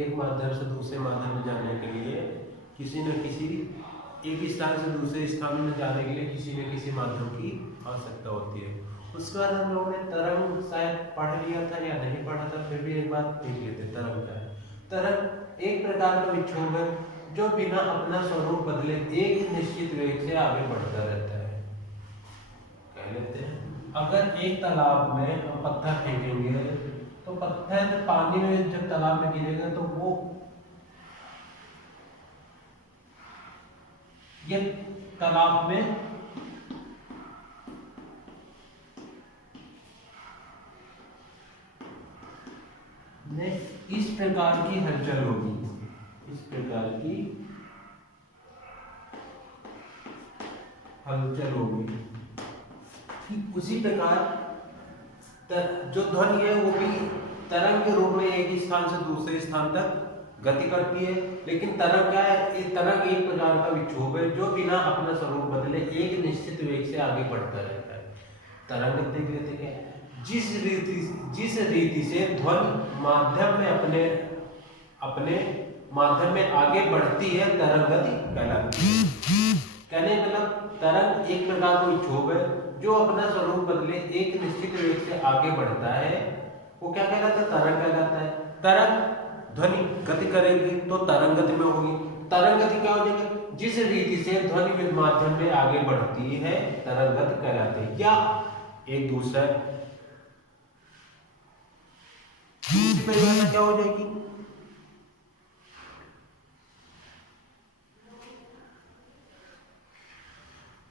एक माध्यम से दूसरे माध्यम में जाने के लिए किसी न किसी एक स्थान से दूसरे स्थान में जाने के लिए किसी न किसी माध्यम की आवश्यकता होती है। उसके बाद हम लोगों ने तरंग शायद पढ़ लिया था या नहीं पढ़ा था, फिर भी एक बार देख लेते हैं तरंग क्या है। तरंग एक प्रकार का विक्षोभ है जो बिना अपना स्वरूप बदले एक निश्चित वेग से आगे बढ़ता रहता है। कह लेते हैं अगर एक तालाब में हम पत्थर फेंकेंगे तो पत्थर पानी में जब तालाब में गिरेगा तो वो ये तालाब में इस प्रकार की हलचल होगी, इस प्रकार की हलचल होगी। ठीक उसी प्रकार जो ध्वनि है वो भी तरंग के रूप में एक स्थान से दूसरे स्थान तक गति करती है। लेकिन तरंग क्या है, तरंग एक प्रकार का विक्षोभ है जो बिना अपना स्वरूप बदले एक निश्चित वेग से आगे बढ़ता रहता है। तरंग देख लेते क्या है, जिस रीति से ध्वनि माध्यम में अपने माध्यम में आगे बढ़ती है तरंग गति कहलाती है। कहने मतलब तरंग एक प्रकार का विक्षोभ है जो अपना स्वरूप बदले एक निश्चित वेग से आगे बढ़ता है, वो क्या कहलाता है, तरंग कहलाता है। तरंग ध्वनि गति करेगी तो तरंग गति में होगी। तरंग गति क्या हो जाएगी, जिस रीति से ध्वनि माध्यम में आगे बढ़ती है तरंग गति कहलाती है। या एक दूसरा दूसरी परिभाषा क्या हो जाएगी,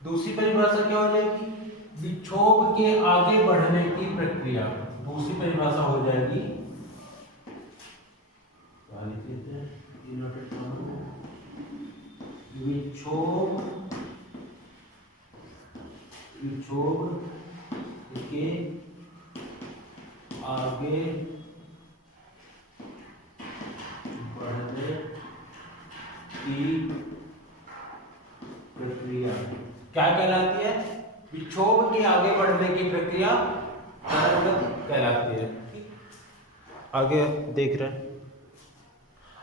दूसरी परिभाषा क्या हो जाएगी, विक्षोभ के आगे बढ़ने की प्रक्रिया। दूसरी परिभाषा हो जाएगी विक्षोभ के आगे बढ़ने की प्रक्रिया क्या कहलाती है, विक्षोभ के आगे बढ़ने की प्रक्रिया तरंग गति कहलाती है। आगे देख रहे हैं,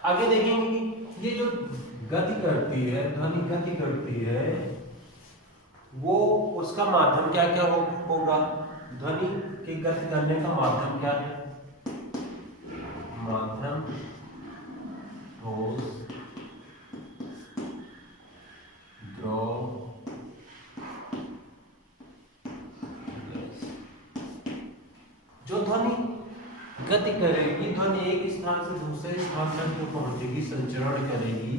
आगे देखेंगे कि ये जो गति करती है, ध्वनि गति करती है, वो उसका माध्यम क्या क्या होगा, ध्वनि के गति करने का माध्यम क्या है, माध्यम ठोस, द्रव, जो ध्वनि गति करेगी, ध्वनि एक स्थान से दूसरे स्थान तक जो पहुंचेगी, संचरण करेगी,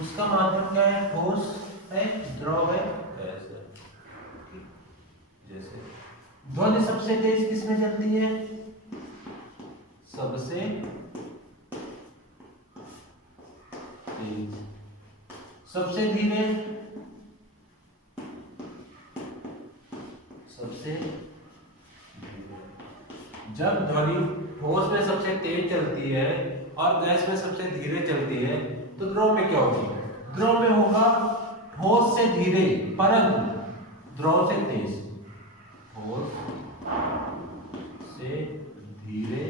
उसका माध्यम क्या है, ठोस है, द्रव है, गैस है। जैसे ध्वनि सबसे तेज किस में चलती है, सबसे तेज, सबसे धीरे, सबसे धीरे। जब ध्वनि ठोस में सबसे तेज चलती है और गैस में सबसे धीरे चलती है तो द्रव में क्या होगी, द्रव में होगा ठोस से धीरे परंतु द्रव से तेज, ठोस से धीरे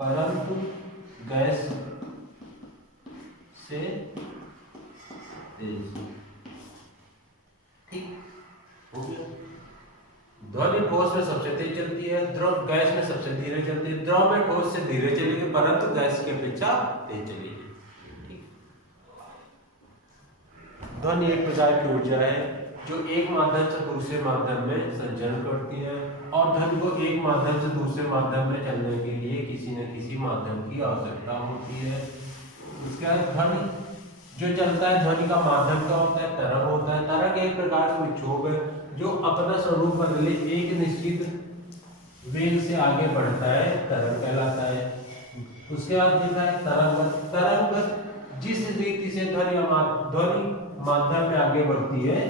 परंतु गैस से तेज। ठीक हो गया, ध्वनि ठोस में सबसे तेज चलती है, द्रव गैस में सबसे धीरे चलती है, द्रव में ठोस से धीरे चलेगी परंतु गैस की अपेक्षा तेज चलेगी। ठीक, ध्वनि एक प्रकार की ऊर्जा है जो एक माध्यम से दूसरे माध्यम में संचरण करती है और ध्वनि को एक माध्यम से दूसरे माध्यम में चलने के लिए किसी न किसी माध्यम की आवश्यकता होती है। उसके बाद ध्वनि जो चलता है, ध्वनि का माध्यम क्या होता है, तरंग होता है। तरंग एक प्रकार का विक्षोभ है जो अपना स्वरूप बदले एक निश्चित वेग से आगे बढ़ता है, तरंग कहलाता है। उसके बाद देखा है तरंग। तरंग जिस रीति से ध्वनि माध्यम में आगे बढ़ती है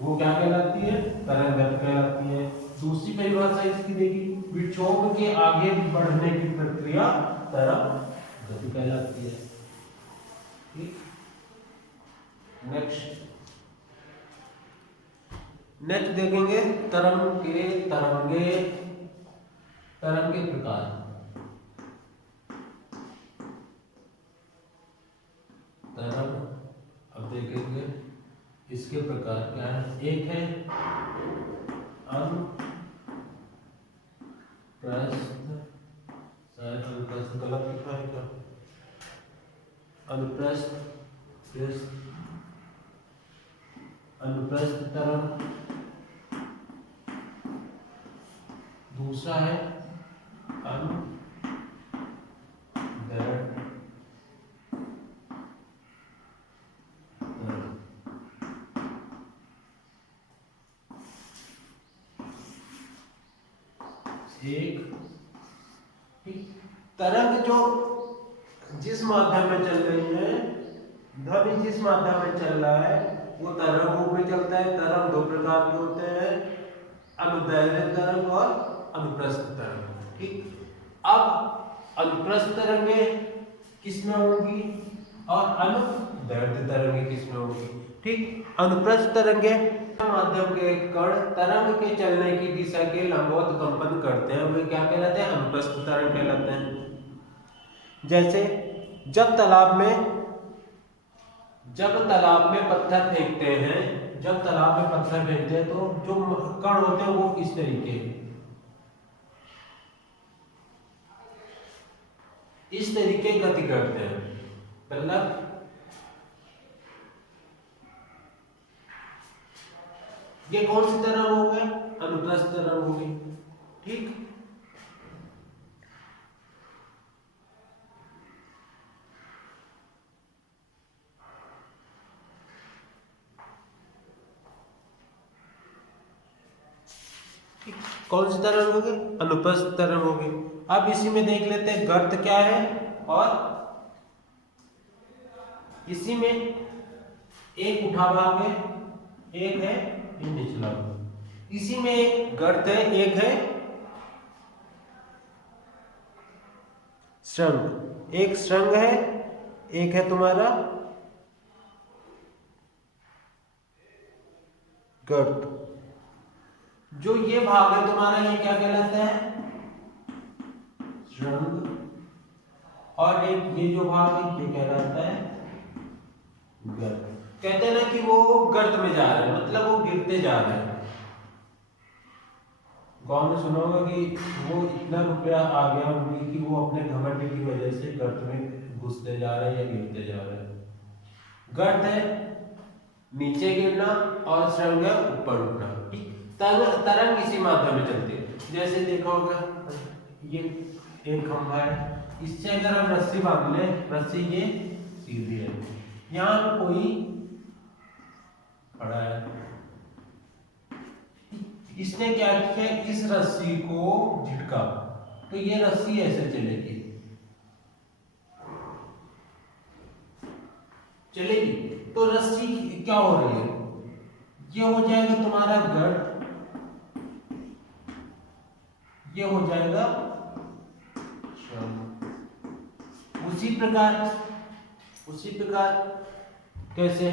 वो क्या कहलाती है, तरंग कहलाती है। दूसरी परिभाषा इसकी देखी, विक्षोभ के आगे बढ़ने की प्रक्रिया तरंग गति कहलाती है। ठीक, नेक्स्ट देखेंगे तरंग के प्रकार। प्रकार क्या है, एक है अनुप्रस्थ, शायद अनुप्रस्थ गलत लिखा है क्या, अनुप्रस्थ अनुप्रस्थ तरंग, दूसरा है अनुदैर्ध्य तरंग। एक तरंग जो जिस माध्यम में चल रही है, ध्वनि जिस माध्यम में चल रहा है वो तरंग रूप में चलता है। तरंग दो प्रकार के होते हैं, अनुदैर्ध्य तरंग और अनुप्रस्थ तरंग। ठीक, अब अनुप्रस्थ तरंगें किसमें होंगी और अनुदैर्ध्य तरंगें किसमें होंगी। ठीक, अनुप्रस्थ तरंगें माध्यम के कण तरंग के चलने की दिशा के लंबवत कंपन करते हैं, वे क्या कहलाते हैं, अनुप्रस्थ तरंग कहलाते हैं। जैसे जब तालाब में पत्थर फेंकते हैं, तो जो कण होते हैं वो इस तरीके गति करते हैं। मतलब ये कौन सी तरंग हो गए, अनुप्रस्थ तरंग हो गई। ठीक, कौन सी तरंग हो गई, अनुप्रस्थ तरंग हो गई। अब इसी में देख लेते हैं गर्त क्या है, और इसी में एक उठा भाग है, एक है ये निचला भाग। इसी में एक गर्त है, एक है श्रृंग, एक श्रृंग है, एक है तुम्हारा गर्त। जो ये भाग है तुम्हारा, ये क्या कहलाता है, श्रृंग, और एक ये जो भाग है ये कहलाता है गर्त। कहते हैं ना कि वो गर्त में जा रहे हैं, मतलब वो गिरते जा रहे हैं। गाँव में सुना होगा कि वो इतना रुपया आ गया उनकी कि वो अपने घमंड की वजह से गर्त में घुसते जा रहे हैं या गिरते जा रहे हैं। गर्त है नीचे गिरना और श्रृंग है ऊपर उठना। तरंग इसी माध्यम में चलती है। जैसे देखा होगा ये एक खंभा है, इससे अगर हम रस्सी बांध लें, रस्सी ये सीधी है, यहाँ कोई खड़ा है, इसने क्या किया, इस रस्सी को झटका, तो ये रस्सी ऐसे चलेगी, तो रस्सी क्या हो रही है, ये हो जाएगा तुम्हारा गर्त, ये हो जाएगा श्रृंग। उसी प्रकार कैसे,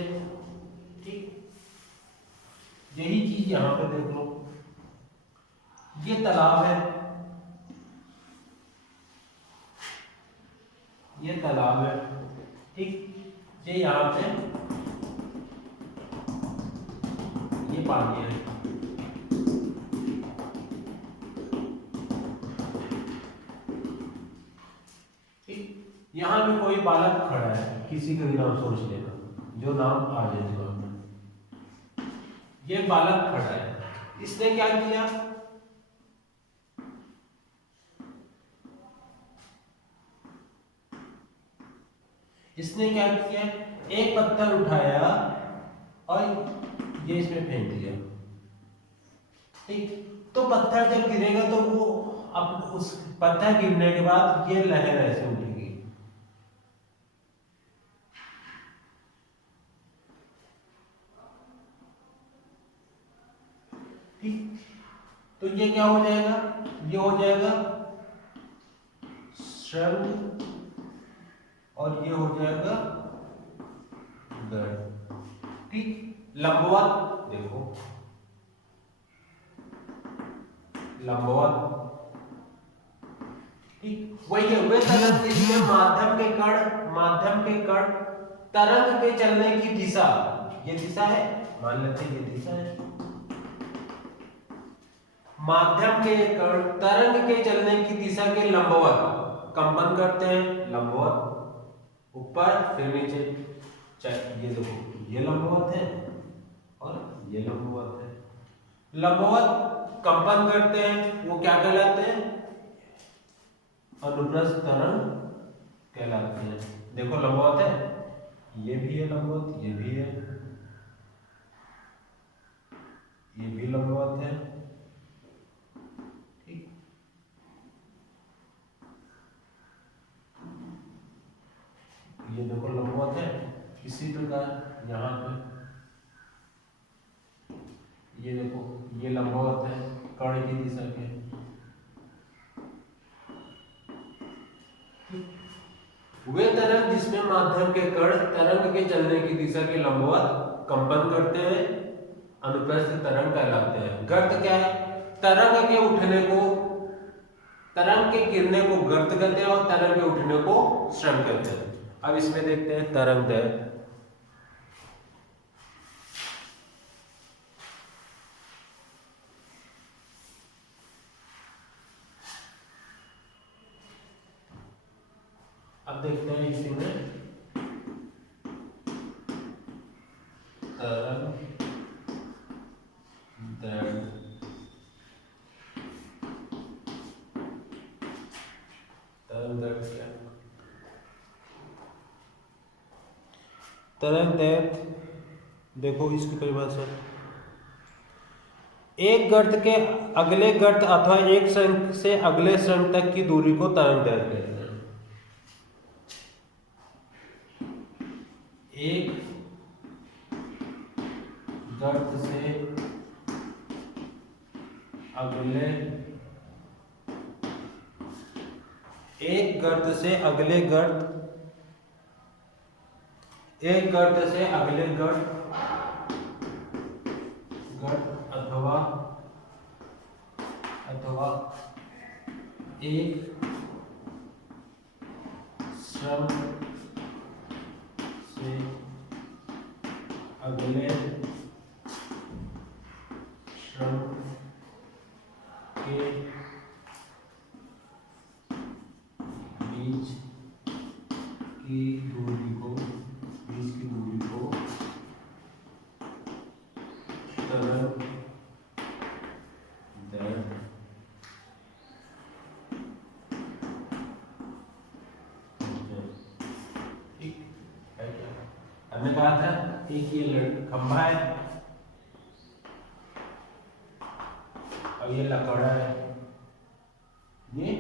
ठीक, यही चीज यहां पे देख लो, ये तालाब है, ये तालाब है, ठीक, ये यहां पे ये पानी है, ठीक, यहां पे कोई बालक खड़ा है, किसी का भी नाम सोच लेना, जो नाम आ जाए दिमाग में। ये बालक खड़ा है, इसने क्या किया, एक पत्थर उठाया और ये इसमें फेंक दिया, ठीक, तो पत्थर जब गिरेगा तो वो अब उस पत्थर गिरने के बाद ये लहर ऐसे उठेगी, ठीक, तो ये क्या हो जाएगा, ये हो जाएगा श्रृंग और ये हो जाएगा गर्त, ठीक। लंबवत देखो, लंबवत, ठीक, वही है, वे तरंग जिसमें माध्यम के कण तरंग के चलने की दिशा, ये दिशा है, मान लेते हैं ये दिशा है। माध्यम के कण तरंग के चलने की दिशा के लंबवत कंपन करते हैं, लंबवत ऊपर फिर नीचे। ये देखो ये लंबवत है और ये लंबवत है। लंबवत कंपन करते हैं वो क्या कहलाते हैं? अनुप्रस्थ तरंग कहलाते हैं। देखो लंबवत है, ये भी है लंबवत, ये भी है, ये भी लंबवत है। ठीक, ये देखो लंबवत है। इसी प्रकार यहाँ पे ये देखो ये लंबवत है कर्ण की दिशा के। वे तरंग जिसमें माध्यम के कण तरंग के चलने की दिशा के लंबवत कंपन करते हैं अनुप्रस्थ तरंग कहलाते हैं। गर्त क्या है? तरंग के उठने को, तरंग के गिरने को गर्त कहते हैं और तरंग के उठने को श्रम कहते हैं। अब इसमें देखते हैं तरंग दैर्घ्य। अब देखते हैं इसी में तरंग दैर्घ्य। तरंग दैर्घ्य क्या है? तरंग दैर्घ्य देखो इसकी परिभाषा, एक गर्त के अगले गर्त अथवा एक शंख से अगले शंख तक की दूरी को तरंग दैर्घ्य कहते हैं। एक गर्त से अगले, एक गर्त से अगले गर्त, एक गर्त से अगले गर्त अथवा एक श्रम से अगले श्रम के बीच की दूरी को तरंग दैर्घ्य। ठीक है, हमने कहा था एक ये खंभा है और ये लकड़ा है, ये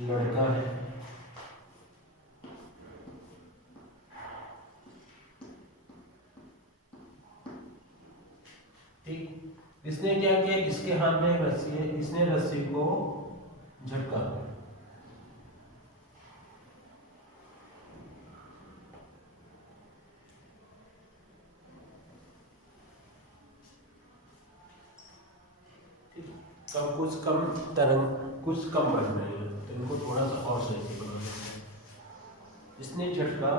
लड़का है। ठीक, इसने क्या किया? इसके हाथ में रस्सी है, इसने रस्सी को झटका, कब कुछ कम तरंग, कुछ कम बन रही है तो इनको थोड़ा सा और सही बना देते हैं। इसने झटका,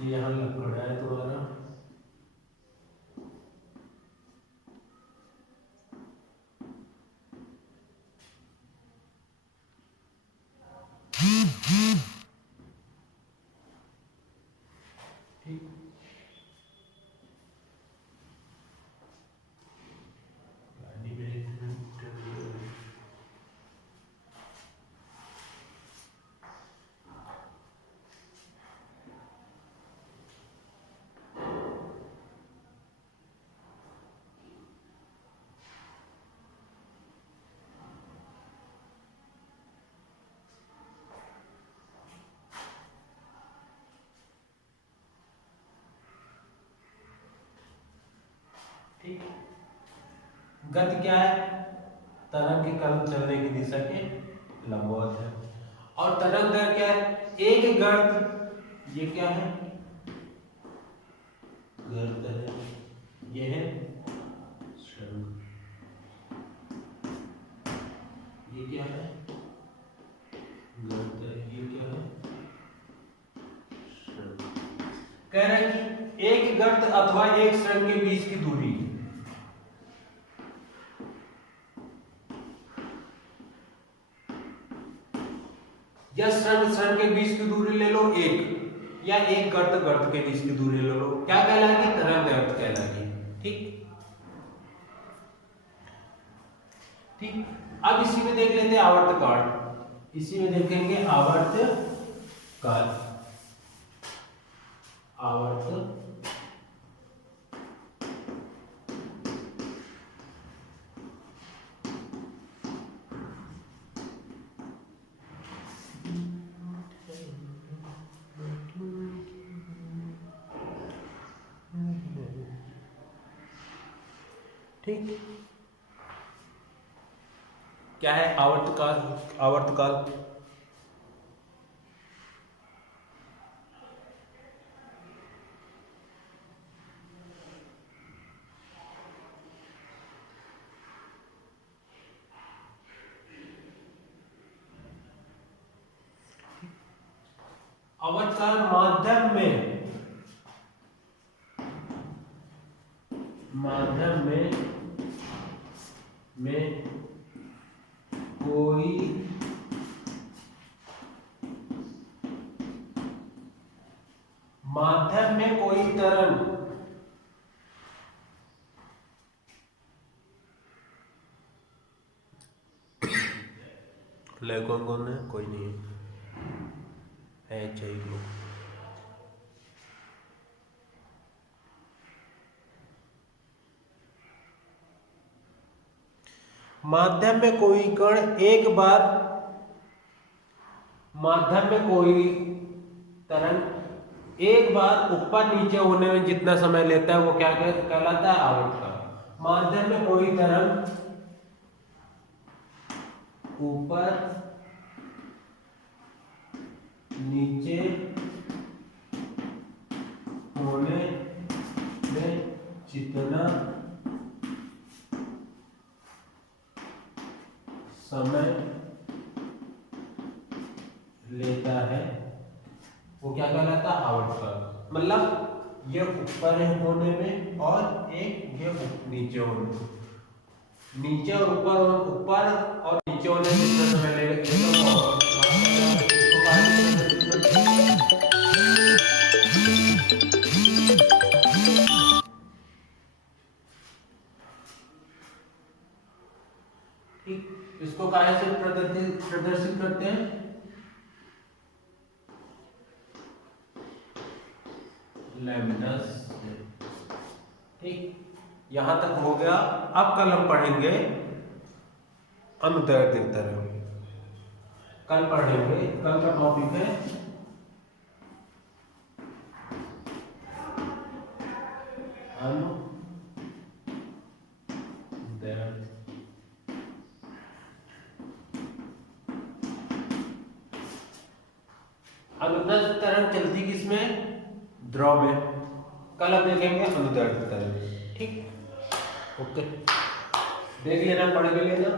ये यहाँ लकड़ा है तुम्हारा, ठीक, गाड़ी में ठीक। गति क्या है? तरंग के कण चलने की दिशा के लंबवत है। और तरंग दैर्घ्य क्या है? एक गर्त, ये क्या है? गर्त है, ये है शंख, ये क्या है गर्द, ये क्या है शंख। कह रहे हैं कि एक गर्द अथवा एक शंख के बीच की दूरी, या शंख के बीच की दूरी ले लो एक, या एक गर्त के बीच की दूरी ले लो, क्या कहलाएगी, तरंग दैर्घ्य कहलाएगी। ठीक ठीक। अब इसी में देख लेते हैं आवर्तकाल, इसी में देखेंगे आवर्तकाल, आवर्त ठीक। क्या है आवर्तकाल, आवर्तकाल आवर्तकाल माध्यम में कोई तरंग ले, कौन कौन है, कोई नहीं है चाहिए। माध्यम में कोई कण एक बार, माध्यम में कोई तरंग एक बार ऊपर नीचे होने में जितना समय लेता है वो क्या कहलाता है, आवर्तकाल। माध्यम में कोई तरंग ऊपर नीचे होने में जितना समय लेता है वो क्या कहलाता है, आवर्तकाल। मतलब ये ऊपर होने में और एक ये नीचे होने में, नीचे और ऊपर और नीचे होने में जितना समय लेगा ठीक। इसको काहे से प्रदर्शित करते हैं, लैमिनस। ठीक, यहां तक हो गया। अब कल हम पढ़ेंगे अनुदैर्ध्य तरंग, कल पढ़ेंगे, कल का टॉपिक है अनुदैर्ध्य। अनुदैर्ध्य तरंग चलती किसमें, द्रव में। कल अब देखेंगे अनुदैर्ध्य तरंग। ठीक, ओके, देख लेना, पढ़ भी लेना।